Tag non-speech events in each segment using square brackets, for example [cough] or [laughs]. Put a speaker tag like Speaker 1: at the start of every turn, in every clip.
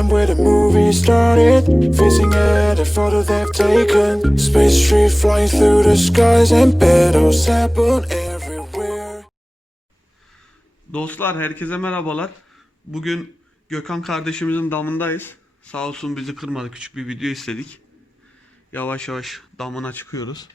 Speaker 1: time where the movie started. Facing at a photo they've taken. Space tree flying through the skies and battles happen everywhere.
Speaker 2: Dostlar herkese merhabalar. Bugün Gökhan kardeşimizin damındayız. Sağ olsun bizi kırmadı. Küçük bir video istedik. Yavaş yavaş damına çıkıyoruz.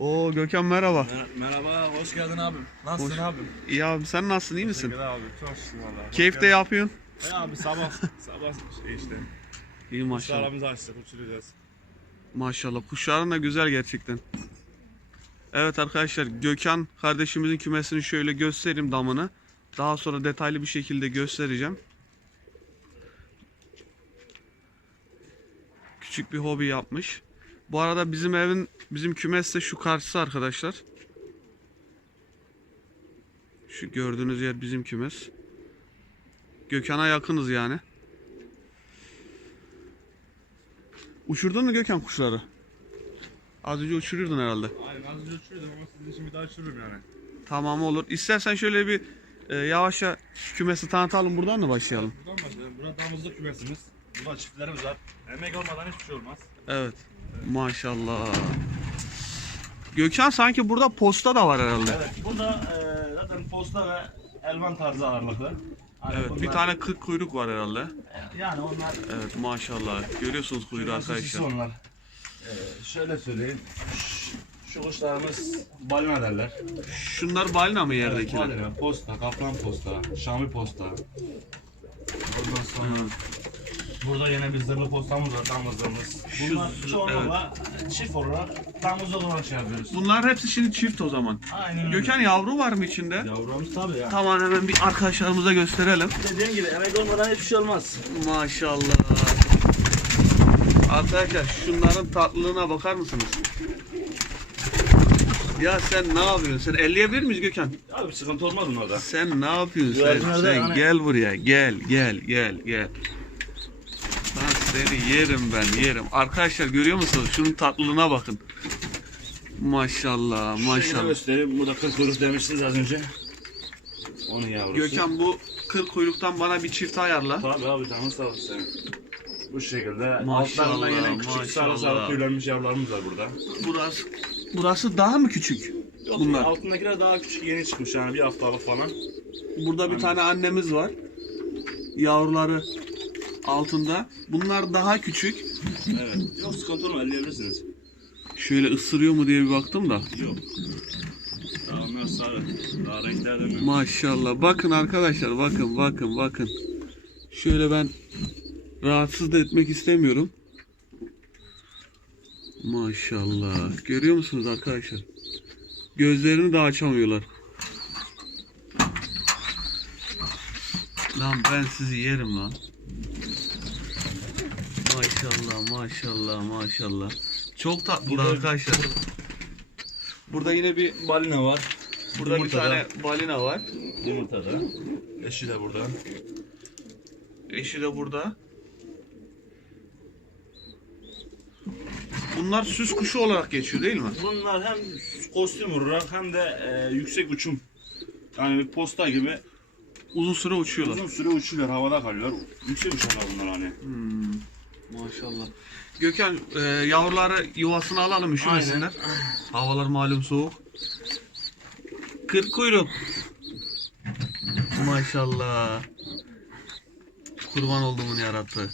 Speaker 2: Oo Gökhan merhaba.
Speaker 3: Mer- Merhaba, hoş geldin abim. Nasılsın
Speaker 2: Hoş-
Speaker 3: abim?
Speaker 2: İyi abi sen nasılsın iyi misin?
Speaker 3: Teşekkür abi, çok şükür valla.
Speaker 2: Keyif de yapıyorsun.
Speaker 3: He abi sabah, [laughs] sabah şey işte.
Speaker 2: İyi maşallah.
Speaker 3: Kuşlarımızı açtık, uçuracağız.
Speaker 2: Maşallah. Kuşların da güzel gerçekten. Evet arkadaşlar Gökhan kardeşimizin kümesini şöyle göstereyim damını. Daha sonra detaylı bir şekilde göstereceğim. Küçük bir hobi yapmış. Bu arada bizim evin bizim kümes de şu karşısı arkadaşlar. Şu gördüğünüz yer bizim kümes. Gökhan'a yakınız yani. Uçurdun mu Gökhan kuşları? Az önce uçuruyordun herhalde.
Speaker 3: Aynen az önce uçuruyordum ama sizin için bir daha uçururum yani.
Speaker 2: Tamam olur. İstersen şöyle bir e, yavaşça kümesi tanıtalım. Buradan da başlayalım.
Speaker 3: Buradan başlayalım. Burada damızlık kümesimiz. Burada çiftlerimiz var. Emek olmadan hiçbir şey olmaz.
Speaker 2: Evet. Maşallah. Gökhan sanki burada posta da var herhalde.
Speaker 3: Evet, burada e, zaten posta ve elvan tarzı ağırlıklı. Hani
Speaker 2: Evet, bir
Speaker 3: bunlar-
Speaker 2: tane kırk kuyruk var herhalde.
Speaker 3: Yani onlar...
Speaker 2: Evet, maşallah. Görüyorsunuz kuyruğu arkadaşlar.
Speaker 3: onlar. E, şöyle söyleyeyim. Şu- Şu kuşlarımız balina derler.
Speaker 2: Şunlar balina mı yerdekiler?
Speaker 3: Balina, posta, kaplan posta, şami posta. Ondan sonra burada yine bir zırhlı postamız var, damızlığımız.
Speaker 2: Şu
Speaker 3: Bunlar
Speaker 2: zır-
Speaker 3: çoğunlukla çift olarak damızlı olarak şey yapıyoruz.
Speaker 2: Bunlar hepsi şimdi çift o zaman.
Speaker 3: Aynen öyle.
Speaker 2: Gökhan yavru var mı içinde?
Speaker 3: Yavrumuz tabii ya.
Speaker 2: Tamam hemen bir arkadaşlarımıza gösterelim.
Speaker 3: Dediğim gibi emek olmadan hiçbir şey olmaz.
Speaker 2: Maşallah. Arkadaşlar şunların tatlılığına bakar mısınız? Ya sen ne yapıyorsun? Sen elleyebilir miyiz Gökhan?
Speaker 3: Abi sıkıntı olmaz bunlarda.
Speaker 2: Sen ne yapıyorsun sen?
Speaker 3: Güvercinlerde
Speaker 2: Sen gel buraya. Gel gel gel gel. Seni yerim ben yerim. Arkadaşlar görüyor musunuz? Şunun tatlılığına bakın. Maşallah maşallah.
Speaker 3: göstereyim. Burada kız kuyruk demiştiniz az önce. Onun yavrusu.
Speaker 2: Gökhan bu kıl kuyruktan bana bir çift ayarla.
Speaker 3: Tabii abi canın sağ olsun senin. Bu şekilde.
Speaker 2: Maşallah,
Speaker 3: Altlarında yine küçük sarı
Speaker 2: maşallah.
Speaker 3: sarı tüylenmiş yavrularımız var burada.
Speaker 2: Burası burası daha mı küçük?
Speaker 3: Yok,
Speaker 2: Bunlar.
Speaker 3: Altındakiler daha küçük yeni çıkmış yani bir haftalık falan.
Speaker 2: Burada bir tane annemiz var. Yavruları altında. Bunlar daha küçük.
Speaker 3: Evet. Yok sıkıntı olmaz elleyebilirsiniz.
Speaker 2: Şöyle ısırıyor mu diye bir baktım da.
Speaker 3: Yok. Daha onlar sarı. Daha renkler dönmüyor.
Speaker 2: Maşallah. Bakın arkadaşlar bakın bakın bakın. Şöyle ben rahatsız da etmek istemiyorum. Maşallah. Görüyor musunuz arkadaşlar? Gözlerini de açamıyorlar. Lan ben sizi yerim lan. Maşallah maşallah maşallah. Çok tatlı
Speaker 3: Burada-
Speaker 2: arkadaşlar. Burada yine bir
Speaker 3: balina var.
Speaker 2: burada bir
Speaker 3: Yumurtada.
Speaker 2: tane balina var.
Speaker 3: Yumurtada. Eşi de burada.
Speaker 2: Eşi de burada. Bunlar süs kuşu olarak geçiyor değil mi?
Speaker 3: Bunlar hem kostüm vurarak hem de e, yüksek uçum. Yani bir posta gibi
Speaker 2: Uzun süre uçuyorlar.
Speaker 3: uzun süre uçuyorlar, havada kalıyorlar. Yüksek uçanlar bunlar hani.
Speaker 2: Maşallah. Gökhan e, yavruları yuvasına alalım üşümesinler. Havalar malum soğuk. Kırk kuyruk. Maşallah. Kurban olduğumun yarattı.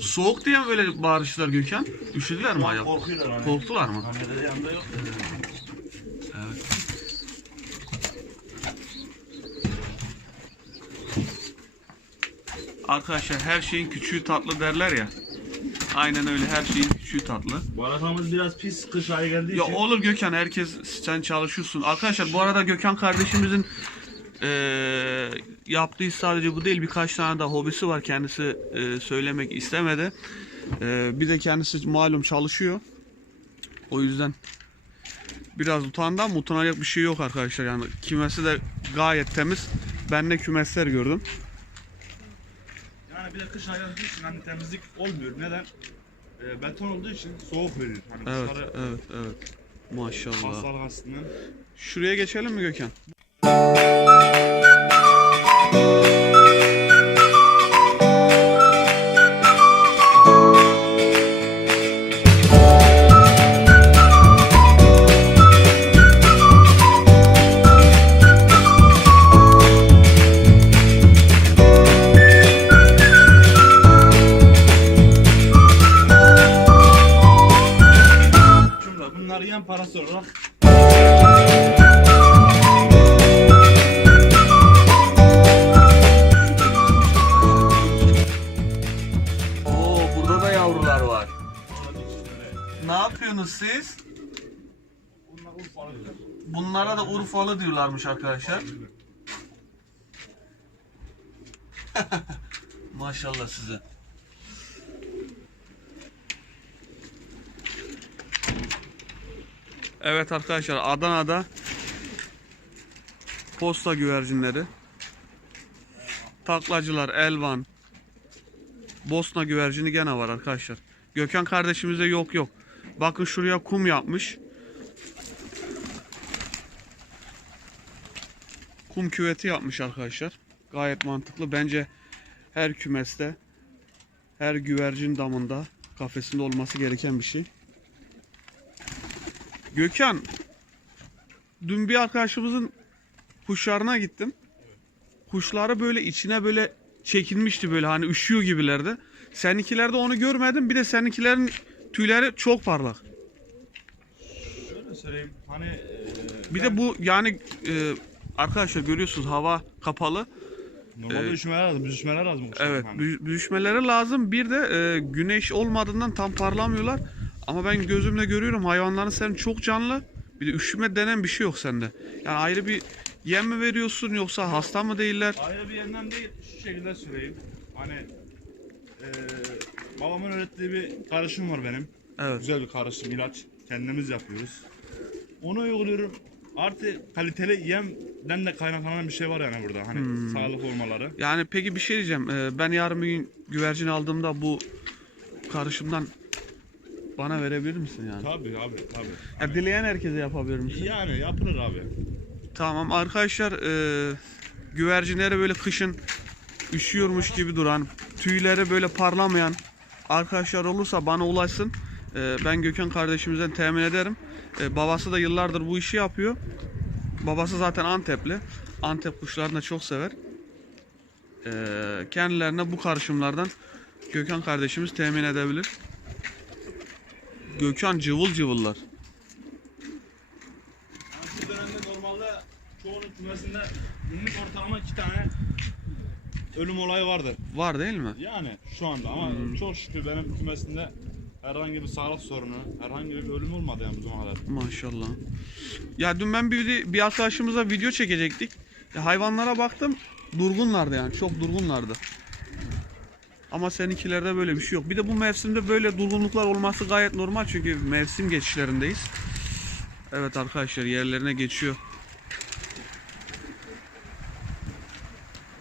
Speaker 2: Soğuk diye mi böyle bağırıştılar Gökhan? Üşüdüler mi acaba?
Speaker 3: Korkuyorlar hani.
Speaker 2: Korktular mı?
Speaker 3: Kamerada yanında yok.
Speaker 2: Evet. Arkadaşlar her şeyin küçüğü tatlı derler ya. Aynen öyle her şeyin küçüğü tatlı.
Speaker 3: Bu biraz pis kış ayı geldiği
Speaker 2: Ya
Speaker 3: için.
Speaker 2: olur Gökhan herkes sen çalışıyorsun. Arkadaşlar bu arada Gökhan kardeşimizin eee yaptığı sadece bu değil birkaç tane daha hobisi var kendisi eee, söylemek istemedi. Eee, bir de kendisi malum çalışıyor. O yüzden biraz utandı ama utanacak bir şey yok arkadaşlar. Yani kümesi de gayet temiz. Ben de kümesler gördüm.
Speaker 3: De kış ayı için hani temizlik olmuyor. Neden? E, beton olduğu için soğuk veriyor. Hani
Speaker 2: Evet, evet, evet. Maşallah.
Speaker 3: hastalık açısından.
Speaker 2: Şuraya geçelim mi Gökhan? Diyorsunuz siz? Bunlara da Urfalı diyorlarmış arkadaşlar. [laughs] Maşallah size. Evet arkadaşlar Adana'da posta güvercinleri taklacılar Elvan Bosna güvercini gene var arkadaşlar. Gökhan kardeşimizde yok yok. Bakın şuraya kum yapmış. kum küveti yapmış arkadaşlar. Gayet mantıklı. Bence her kümeste, her güvercin damında, kafesinde olması gereken bir şey. Gökhan, dün bir arkadaşımızın kuşlarına gittim. Kuşları böyle içine böyle çekilmişti böyle hani üşüyor gibilerdi. Seninkilerde onu görmedim. Bir de seninkilerin tüyleri çok parlak.
Speaker 3: Şöyle söyleyeyim. Hani e,
Speaker 2: Bir
Speaker 3: ben
Speaker 2: de bu yani e, arkadaşlar görüyorsunuz hava kapalı.
Speaker 3: normalde
Speaker 2: e,
Speaker 3: üşümeler lazım. Biz üşümeler lazım. kuşların
Speaker 2: Evet,
Speaker 3: hani.
Speaker 2: büyüşmeleri lazım. Bir de e, güneş olmadığından tam parlamıyorlar. Ama ben gözümle görüyorum hayvanların senin çok canlı. Bir de üşüme denen bir şey yok sende. Yani ayrı bir yem mi veriyorsun yoksa hasta mı değiller?
Speaker 3: Ayrı bir yerinden değil, şu şekilde söyleyeyim. Hani eee babamın öğrettiği bir karışım var benim.
Speaker 2: Evet.
Speaker 3: Güzel bir karışım, ilaç. Kendimiz yapıyoruz. Onu uyguluyorum. Artı kaliteli yemden de kaynaklanan bir şey var yani burada. Hani
Speaker 2: Hmm.
Speaker 3: sağlık olmaları.
Speaker 2: Yani peki bir şey diyeceğim. E, ben yarın bir gün güvercin aldığımda bu karışımdan bana verebilir misin yani?
Speaker 3: Tabii abi, tabii.
Speaker 2: Ya dileyen herkese yapabilir misin?
Speaker 3: Yani yapılır abi.
Speaker 2: Tamam arkadaşlar e, güvercinleri böyle kışın üşüyormuş gibi duran, tüyleri böyle parlamayan arkadaşlar olursa bana ulaşsın. E, ben Gökhan kardeşimizden temin ederim. E, babası da yıllardır bu işi yapıyor. Babası zaten Antepli. Antep kuşlarını da çok sever. E, kendilerine bu karışımlardan Gökhan kardeşimiz temin edebilir. Gökhan cıvıl cıvıllar.
Speaker 3: Yani dönemde normalde çoğunun kümesinde günlük ortalama iki tane ölüm olayı vardır.
Speaker 2: Var değil mi?
Speaker 3: Yani şu anda ama çok şükür benim kümesimde herhangi bir sağlık sorunu, herhangi bir ölüm olmadı yani bu zamana kadar.
Speaker 2: Maşallah. Ya dün ben bir, bir arkadaşımıza video çekecektik. Ya hayvanlara baktım durgunlardı yani çok durgunlardı. Ama seninkilerde böyle bir şey yok. Bir de bu mevsimde böyle durgunluklar olması gayet normal çünkü mevsim geçişlerindeyiz. Evet arkadaşlar yerlerine geçiyor.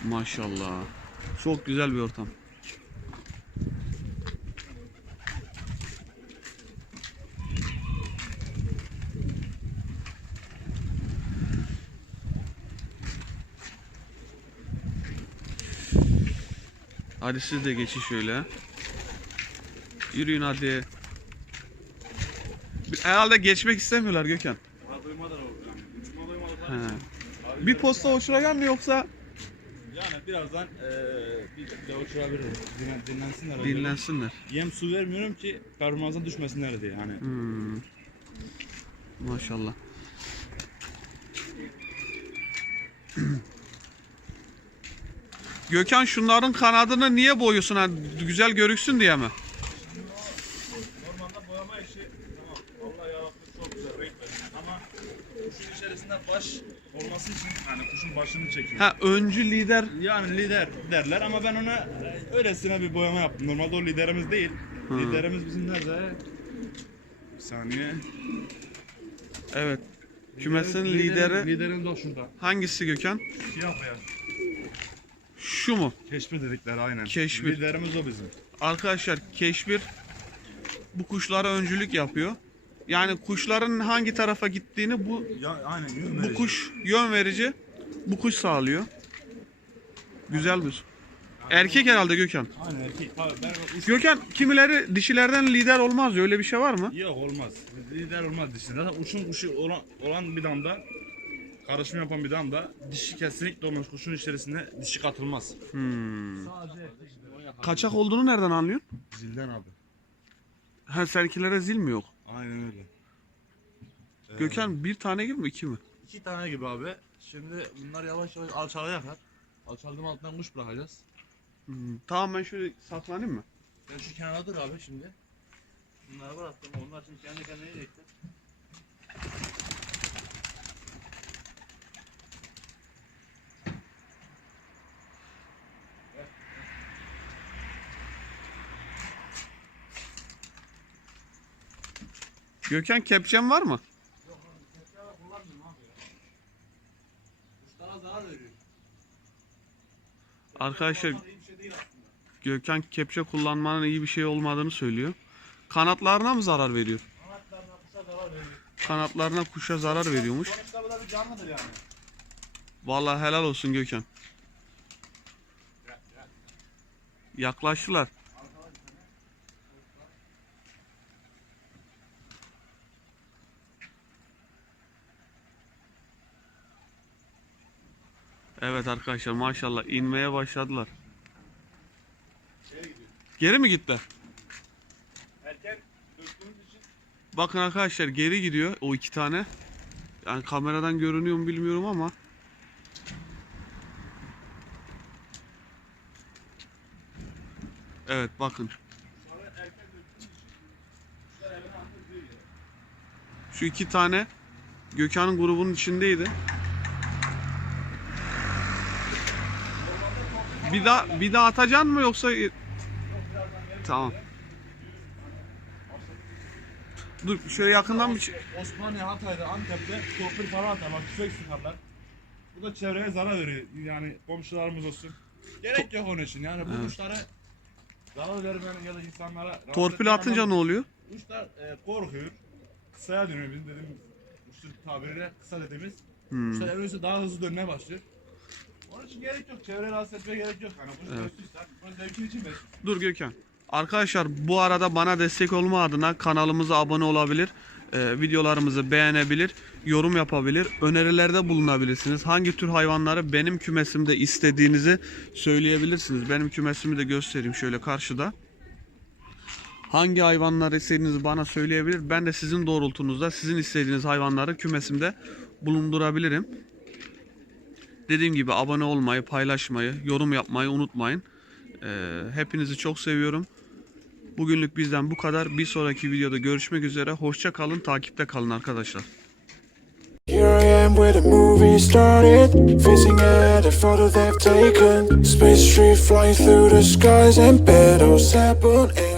Speaker 2: Maşallah. Çok güzel bir ortam. Hadi siz de geçin şöyle. Yürüyün hadi. Herhalde geçmek istemiyorlar Gökhan.
Speaker 3: Ha.
Speaker 2: He. Bir posta hoşuna gelmiyor yoksa
Speaker 3: birazdan eee bir, de uçurabiliriz. Dinlen, dinlensinler. Yem su vermiyorum ki performansına düşmesinler diye. Hani
Speaker 2: Hmm. Maşallah. [clears throat] Gökhan şunların kanadını niye boyuyorsun? Ha, güzel görüksün diye mi?
Speaker 3: Normalde boyama işi tamam. Vallahi yaratmış çok güzel renk. Ama kuşun içerisinde baş olması için yani kuşun başını çekiyor.
Speaker 2: Ha öncü lider.
Speaker 3: Yani lider derler ama ben ona öylesine bir boyama yaptım. Normalde o liderimiz değil. Liderimiz bizim nerede? Bir saniye.
Speaker 2: Evet. Kümesin
Speaker 3: Liderin-
Speaker 2: lideri
Speaker 3: Liderimiz o şurada.
Speaker 2: hangisi Gökhan?
Speaker 3: Siyah beyaz.
Speaker 2: Şu mu?
Speaker 3: Keşfir dedikleri aynen.
Speaker 2: Keşfir.
Speaker 3: Liderimiz o bizim.
Speaker 2: Arkadaşlar Keşbir bu kuşlara öncülük yapıyor. Yani kuşların hangi tarafa gittiğini bu
Speaker 3: Ya aynen yön
Speaker 2: bu
Speaker 3: verici.
Speaker 2: kuş yön verici. Bu kuş sağlıyor. Güzel bir. Erkek herhalde Gökhan.
Speaker 3: Aynen erkek. Abi ben uç...
Speaker 2: Gökhan kimileri dişilerden lider olmaz diyor. Öyle bir şey var mı?
Speaker 3: Yok olmaz. Lider olmaz dişi. Zaten uçun kuşu olan, olan bir damda karışım yapan bir damda dişi kesinlikle olmaz. Kuşun içerisinde dişi katılmaz.
Speaker 2: Hmm. Kaçak olduğunu nereden anlıyorsun?
Speaker 3: Zilden abi.
Speaker 2: Ha seninkilere zil mi yok?
Speaker 3: Aynen öyle. Ee,
Speaker 2: Gökhan bir tane gibi mi iki mi?
Speaker 3: iki tane gibi abi. Şimdi bunlar yavaş yavaş alçalacaklar. Alçaldığım altından kuş bırakacağız.
Speaker 2: Hmm. Tamam ben şöyle saklanayım mı?
Speaker 3: Ben şu kenara dur abi şimdi. Bunları bıraktım. Onlar şimdi kendi kendine yiyecekler.
Speaker 2: Gökhan kepçen var mı?
Speaker 3: Kuşlara zarar veriyor.
Speaker 2: Arkadaşlar
Speaker 3: şey.
Speaker 2: Gökhan kepçe kullanmanın iyi bir şey olmadığını söylüyor. Kanatlarına mı zarar veriyor?
Speaker 3: Kanatlarına kuşa zarar veriyor.
Speaker 2: Kanatlarına kuşa zarar veriyormuş.
Speaker 3: Sonuçta bu da bir canlıdır yani.
Speaker 2: Vallahi helal olsun Gökhan. Yaklaştılar. Evet arkadaşlar maşallah inmeye başladılar. Geri mi gitti?
Speaker 3: Erken döktüğümüz için
Speaker 2: Bakın arkadaşlar geri gidiyor o iki tane. Yani kameradan görünüyor mu bilmiyorum ama. Evet bakın. Şu iki tane Gökhan'ın grubunun içindeydi. Bir daha bir daha atacaksın mı yoksa Tamam. Dur şöyle yakından bir
Speaker 3: Osmaniye, Hatay'da, Antep'te torpil falan atarlar, tüfek sıkarlar. Bu da çevreye zarar veriyor. Yani komşularımız olsun. Gerek yok onun için. Yani bu
Speaker 2: Evet.
Speaker 3: kuşlara zarar vermeyen ya da insanlara
Speaker 2: torpil atınca ne oluyor?
Speaker 3: Kuşlar e, korkuyor. Kısaya dönüyor bizim dediğimiz kuşun tabiriyle kısa dediğimiz.
Speaker 2: Hmm.
Speaker 3: Kuşlar evrense daha hızlı dönmeye başlıyor. Onun için gerek yok. Çevreyi rahatsız etmeye gerek yok. Yani kuş
Speaker 2: Evet.
Speaker 3: zevkin için besliyor.
Speaker 2: Dur Gökhan. Arkadaşlar bu arada bana destek olma adına kanalımıza abone olabilir, e, videolarımızı beğenebilir, yorum yapabilir, önerilerde bulunabilirsiniz. Hangi tür hayvanları benim kümesimde istediğinizi söyleyebilirsiniz. Benim kümesimi de göstereyim şöyle karşıda. Hangi hayvanları istediğinizi bana söyleyebilir. Ben de sizin doğrultunuzda sizin istediğiniz hayvanları kümesimde bulundurabilirim. Dediğim gibi abone olmayı, paylaşmayı, yorum yapmayı unutmayın. Ee, hepinizi çok seviyorum. Bugünlük bizden bu kadar. Bir sonraki videoda görüşmek üzere. Hoşça kalın, takipte kalın arkadaşlar.
Speaker 1: Here I am where the movie started, facing at a photo they've taken. Space tree flying through the skies and petals happen